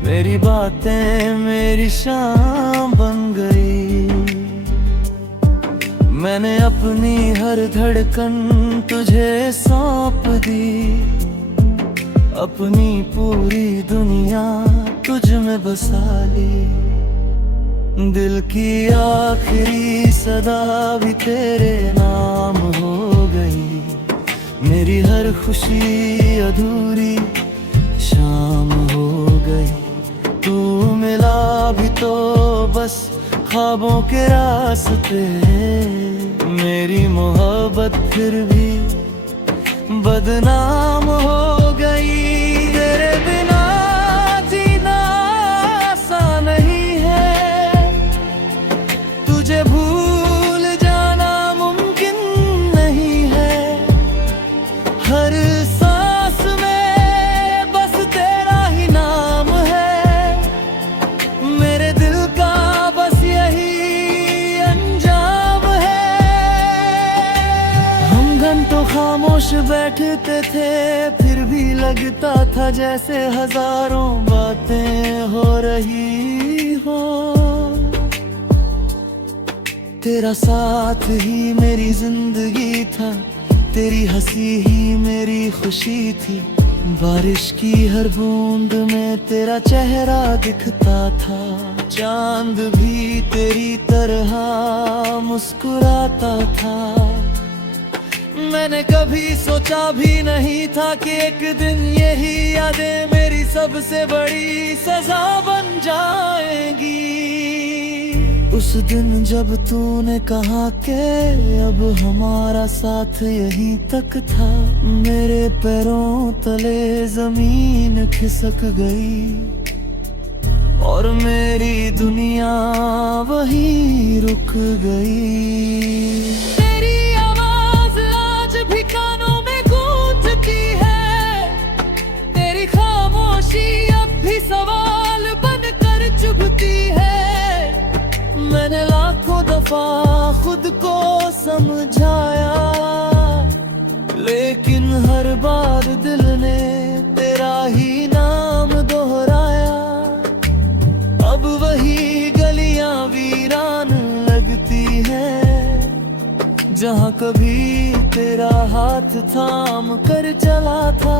मेरी बातें मेरी शाम बन गई। मैंने अपनी हर धड़कन तुझे सौंप दी, अपनी पूरी दुनिया तुझ में बसा ली। दिल की आखिरी सदा भी तेरे नाम हो गई, मेरी हर खुशी अधूरी शाम हो गई। तू मिला भी तो बस ख्वाबों के रास्ते, मेरी मोहब्बत फिर भी बदनाम हो गई। तेरे बिना जीना आसान नहीं है, तुझे भूल जाना मुमकिन नहीं है। हर सांस में बस तेरा ही नाम है, मेरे दिल का बस यही अंजाम है। हम घंटों खामोश बैठते थे, फिर भी लगता था जैसे हजारों बातें हो रही हो। तेरा साथ ही मेरी जिंदगी था, तेरी हंसी ही मेरी खुशी थी। बारिश की हर बूंद में तेरा चेहरा दिखता था, चांद भी तेरी तरह मुस्कुराता था। मैंने कभी सोचा भी नहीं था कि एक दिन यही यादें मेरी सबसे बड़ी सजा बन जाएंगी। उस दिन जब तूने कहा कि अब हमारा साथ यहीं तक था, मेरे पैरों तले जमीन खिसक गई, और मेरी दुनिया वहीं रुक गई। सवाल बनकर चुभती है। मैंने लाखों दफा खुद को समझाया, लेकिन हर बार दिल ने तेरा ही नाम दोहराया। अब वही गलियां वीरान लगती हैं, जहां कभी तेरा हाथ थाम कर चला था।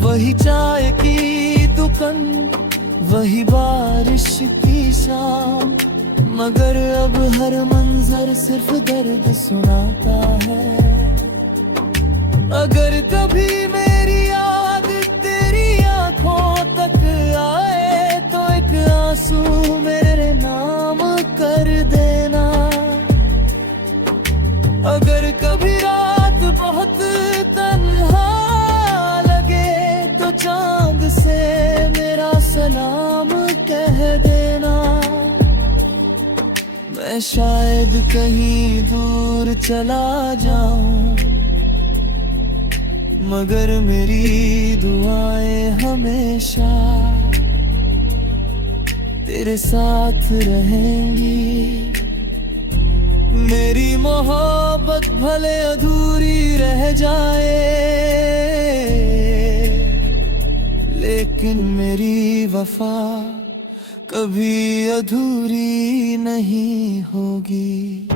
वही चाय की दुकान, वही बारिश की शाम, मगर अब हर मंजर सिर्फ दर्द सुनाता है। अगर कभी मेरी याद तेरी आंखों तक आए, तो एक आंसू मेरे अगर कभी रात बहुत तन्हा लगे तो चांद से मेरा सलाम कह देना। मैं शायद कहीं दूर चला जाऊं, मगर मेरी दुआएं हमेशा तेरे साथ रहेंगी। मेरी मोहब्बत भले अधूरी रह जाए, लेकिन मेरी वफा कभी अधूरी नहीं होगी।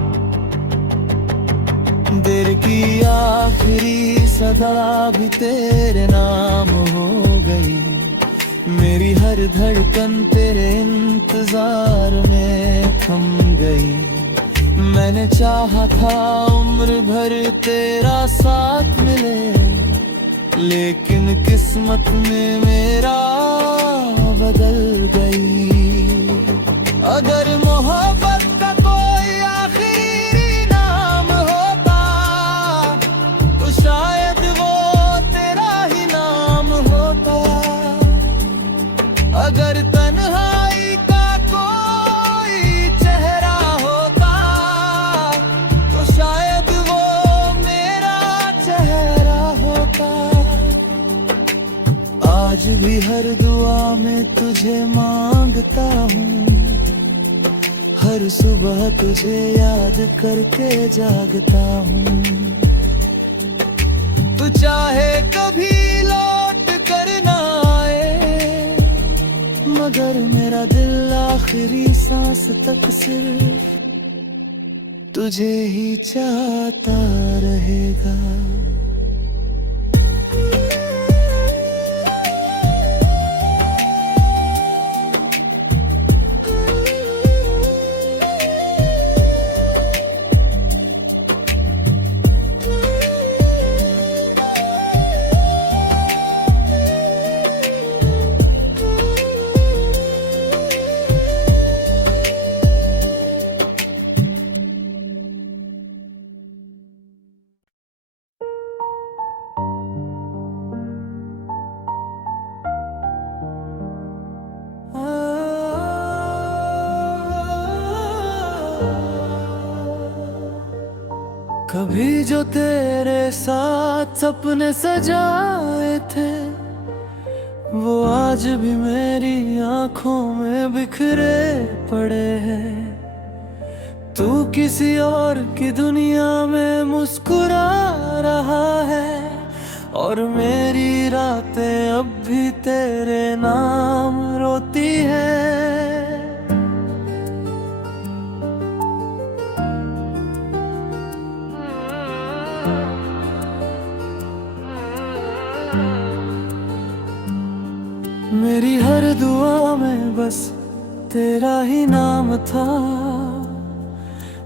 दिल की आखिरी सदा भी तेरे नाम हो गई। मेरी हर धड़कन तेरे इंतजार में थम गई। मैंने चाहा था उम्र भर तेरा साथ मिले, लेकिन किस्मत में मेरा बदल गई। अगर मोहब्बत का कोई आखिरी नाम होता तो शायद वो तेरा ही नाम होता। अगर तन्हाई का कोई चेहरा होता तो शायद वो मेरा चेहरा होता। आज भी हर दुआ में तुझे मांगता हूँ, हर सुबह तुझे याद करके जागता हूँ। तू चाहे कभी लौट कर ना आए, मगर मेरा दिल आखिरी सांस तक सिर्फ तुझे ही चाहता रहेगा। कभी जो तेरे साथ सपने सजाए थे, वो आज भी मेरी आंखों में बिखरे पड़े हैं। तू किसी और की दुनिया में मुस्कुरा रहा है, और मेरी रातें अब भी तेरे नाम रोती है। मेरी हर दुआ में बस तेरा ही नाम था,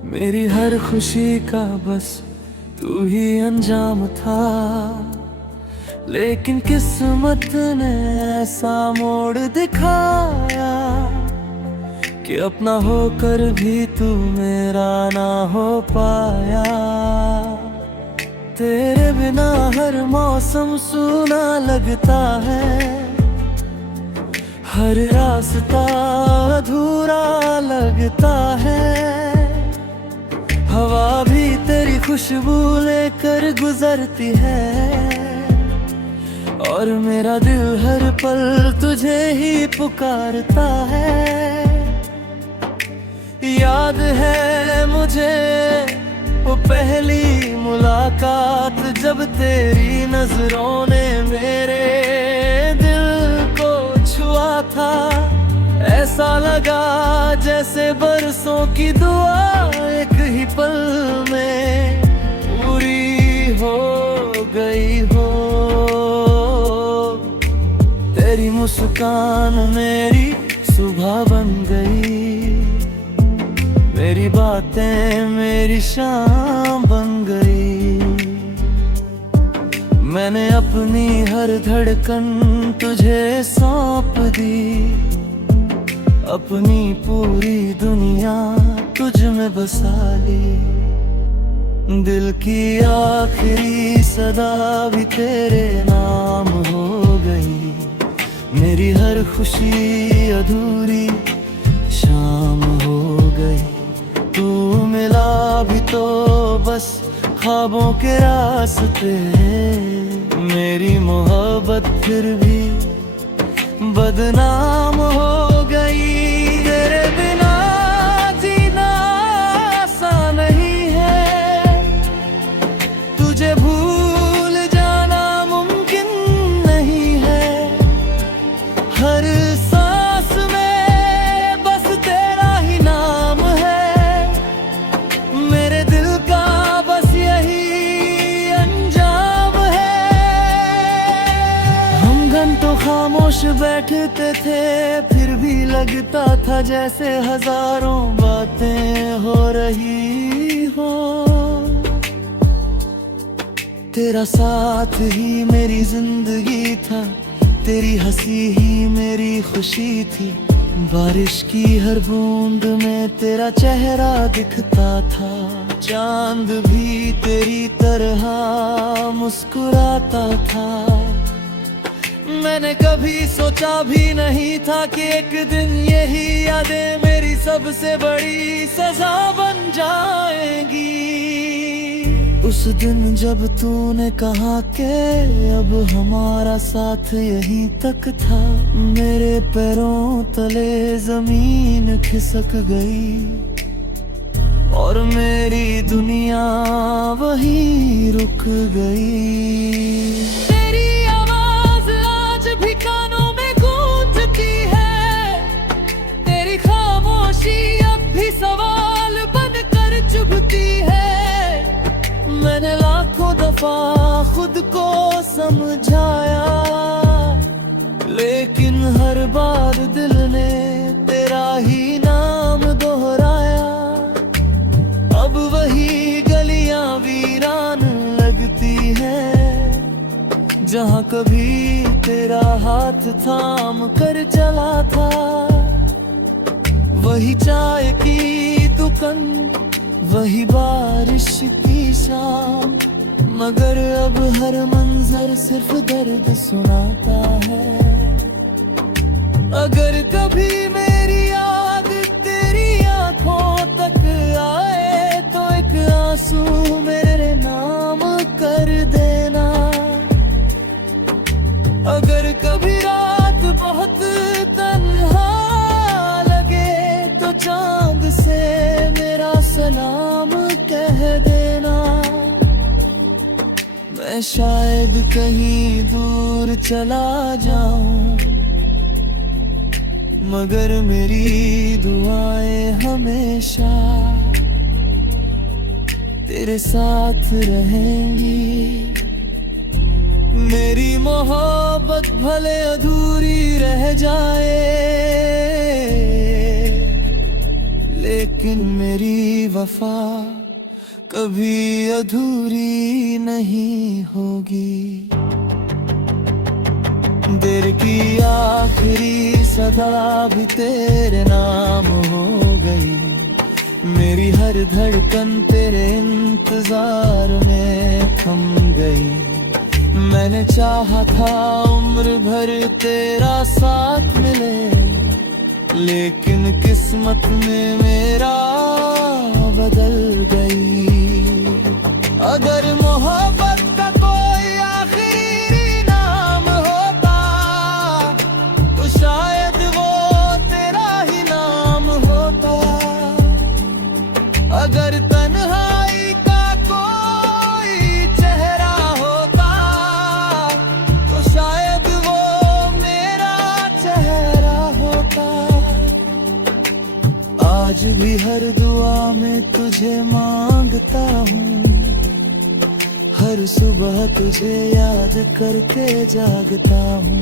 मेरी हर खुशी का बस तू ही अंजाम था। लेकिन किस्मत ने ऐसा मोड़ दिखाया कि अपना होकर भी तू मेरा ना हो पाया। तेरे बिना हर मौसम सूना लगता है, हर रास्ता अधूरा लगता है। हवा भी तेरी खुशबू लेकर गुजरती है, और मेरा दिल हर पल तुझे ही पुकारता है। याद है मुझे वो पहली मुलाकात, जब तेरी नजरों ने मेरे था। ऐसा लगा जैसे बरसों की दुआ एक ही पल में पूरी हो गई हो। तेरी मुस्कान मेरी सुबह बन गई, मेरी बातें मेरी शाम बन गई। मैंने अपनी हर धड़कन तुझे सौंप दी, अपनी पूरी दुनिया तुझ में बसा ली। दिल की आखिरी सदा भी तेरे नाम हो गई। मेरी हर खुशी अधूरी शाम हो गई। तू मिला भी तो बस ख्वाबों के रास्ते। मेरी मोहब्बत फिर भी बदनाम हो गई। तेरे बिना जीना आसान नहीं है। तुझे भूल जाना मुमकिन नहीं है। हर सांस में बस तेरा ही नाम है। मेरे दिल का बस यही अंजाम है। हम घंटों खामोश बैठते थे, फिर भी लगता था जैसे हजारों बातें हो रही हो। तेरा साथ ही मेरी जिंदगी था, तेरी हंसी ही मेरी खुशी थी। बारिश की हर बूंद में तेरा चेहरा दिखता था। चांद भी तेरी तरह मुस्कुराता था। मैंने कभी सोचा भी नहीं था कि एक दिन यही यादें मेरी सबसे बड़ी सजा बन जाएंगी। उस दिन जब तूने कहा कि अब हमारा साथ यहीं तक था, मेरे पैरों तले जमीन खिसक गई और मेरी दुनिया वहीं रुक गई। कानों में गूंजती है, तेरी खामोशी अब भी सवाल बनकर चुभती है। मैंने लाखों दफा खुद को समझाया, लेकिन हर बार दिल ने तेरा ही नाम दोहराया। अब वही गलियां वीरान लगती हैं, जहाँ कभी तेरा हाथ थाम कर चला था। वही चाय की दुकान, वही बारिश की शाम, मगर अब हर मंजर सिर्फ दर्द सुनाता है। अगर कभी मेरी याद तेरी आंखों तक आए तो एक आंसू मेरे नाम कर देना। अगर कभी रात बहुत तन्हा लगे तो चांद से मेरा सलाम कह देना। मैं शायद कहीं दूर चला जाऊं, मगर मेरी दुआएं हमेशा तेरे साथ रहेंगी। मेरी मोहब्बत भले अधूरी रह जाए, लेकिन मेरी वफा कभी अधूरी नहीं होगी। दिल की आखिरी सदा भी तेरे नाम हो गई। मेरी हर धड़कन तेरे इंतजार में थम गई। मैंने चाहा था उम्र भर तेरा साथ मिले, लेकिन किस्मत में मेरा बदल गई। अगर मोहब्बत का कोई आखिरी नाम होता तो शायद वो तेरा ही नाम होता। अगर तन्हाई का कोई चेहरा होता तो शायद वो मेरा चेहरा होता। आज भी हर दुआ में तुझे मांगता हूँ, हर सुबह तुझे याद करके जागता हूँ।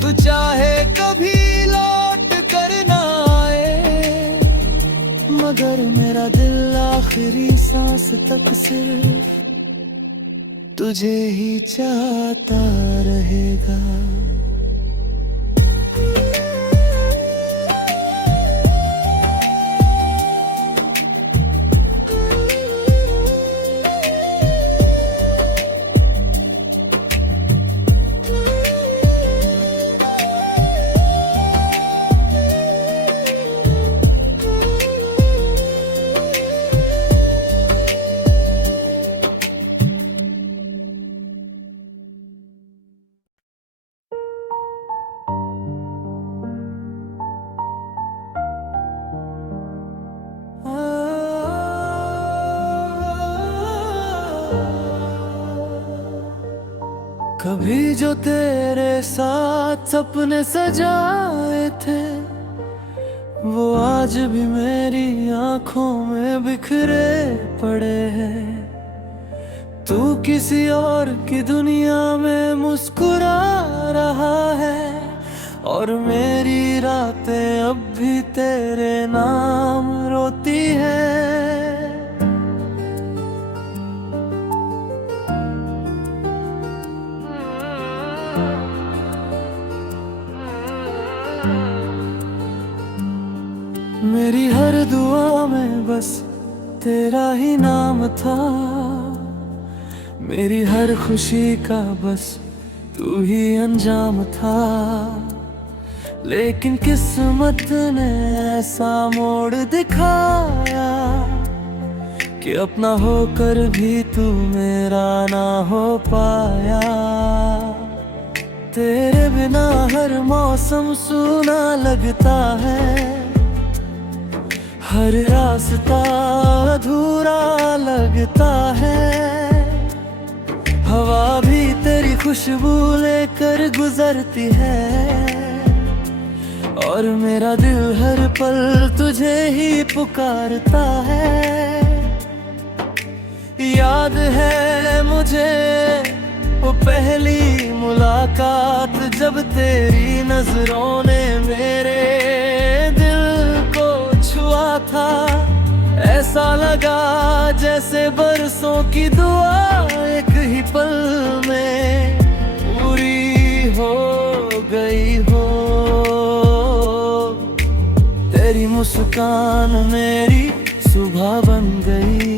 तू चाहे कभी लौट कर ना आए, मगर मेरा दिल आखिरी सांस तक सिर्फ तुझे ही चाहता रहेगा। कभी जो तेरे साथ सपने सजाए थे वो आज भी मेरी आंखों में बिखरे पड़े हैं। तू किसी और की दुनिया में मुस्कुरा रहा है और मेरी रातें अब भी तेरे नाम रोती है। मेरी हर दुआ में बस तेरा ही नाम था, मेरी हर खुशी का बस तू ही अंजाम था। लेकिन किस्मत ने ऐसा मोड़ दिखाया कि अपना होकर भी तू मेरा ना हो पाया। तेरे बिना हर मौसम सूना लगता है, हर रास्ता अधूरा लगता है। हवा भी तेरी खुशबू लेकर गुजरती है और मेरा दिल हर पल तुझे ही पुकारता है। याद है मुझे वो पहली मुलाकात जब तेरी नजरों ने मेरे था। ऐसा लगा जैसे बरसों की दुआ एक ही पल में पूरी हो गई हो। तेरी मुस्कान मेरी सुबह बन गई,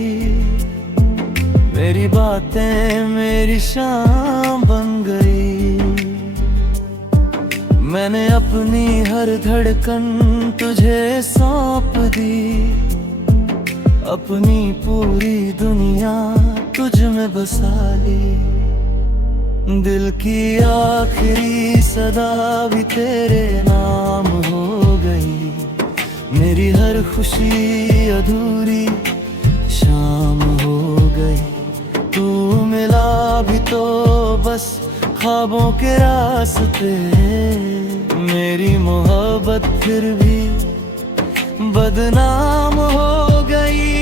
मेरी बातें मेरी शाम बन गई। मैंने अपनी हर धड़कन तुझे सौंप दी, अपनी पूरी दुनिया तुझ में बसा ली। दिल की आखिरी सदा भी तेरे नाम हो गई, मेरी हर खुशी अधूरी शाम हो गई। तू मिला भी तो बस ख्वाबों के रास्ते, मेरी मोहब्बत फिर भी बदनाम हो गई।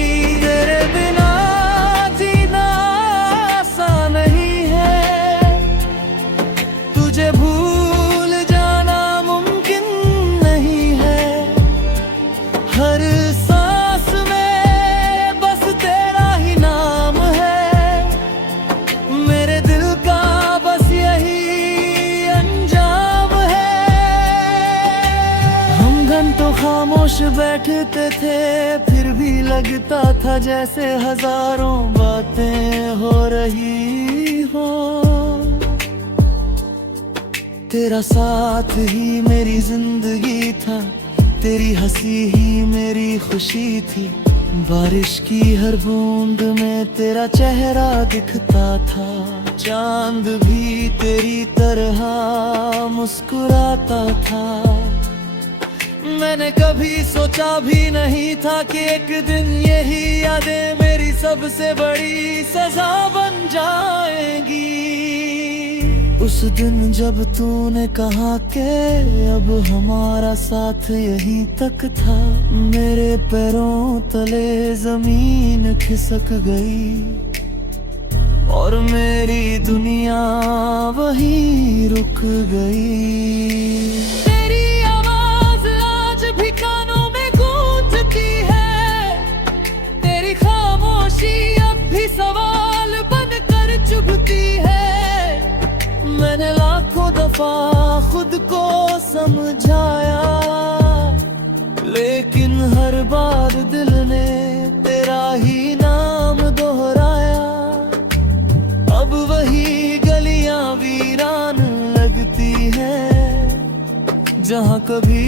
तेरे बिना जीना आसान नहीं है, तुझे भूल जाना मुमकिन नहीं है। हर सांस में बस तेरा ही नाम है, मेरे दिल का बस यही अंजाम है। हम घंटों खामोश बैठते थे फिर भी लगता था जैसे हजारों बातें हो रही हो। तेरा साथ ही मेरी जिंदगी था, तेरी हंसी ही मेरी खुशी थी। बारिश की हर बूंद में तेरा चेहरा दिखता था, चांद भी तेरी तरह मुस्कुराता था। मैंने कभी सोचा भी नहीं था कि एक दिन यही यादें मेरी सबसे बड़ी सजा बन जाएंगी। उस दिन जब तूने कहा कि अब हमारा साथ यहीं तक था, मेरे पैरों तले जमीन खिसक गई और मेरी दुनिया वहीं रुक गई। सवाल बनकर चुभती है, मैंने लाखों दफा खुद को समझाया, लेकिन हर बार दिल ने तेरा ही नाम दोहराया। अब वही गलियां वीरान लगती हैं जहां कभी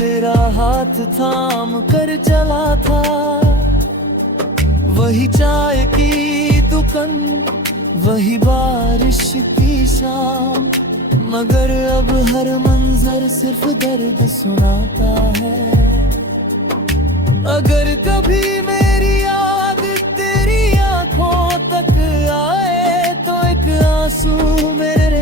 तेरा हाथ थाम कर चला था। वही चाय की दुकान, वही बारिश की शाम, मगर अब हर मंजर सिर्फ दर्द सुनाता है। अगर कभी मेरी याद तेरी आंखों तक आए तो एक आंसू मेरे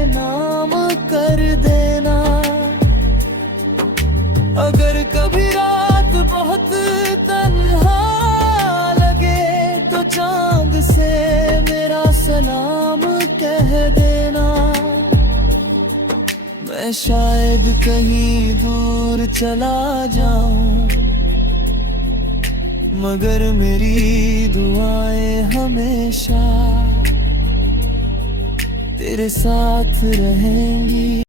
मैं शायद कहीं दूर चला जाऊं, मगर मेरी दुआएं हमेशा तेरे साथ रहेंगी।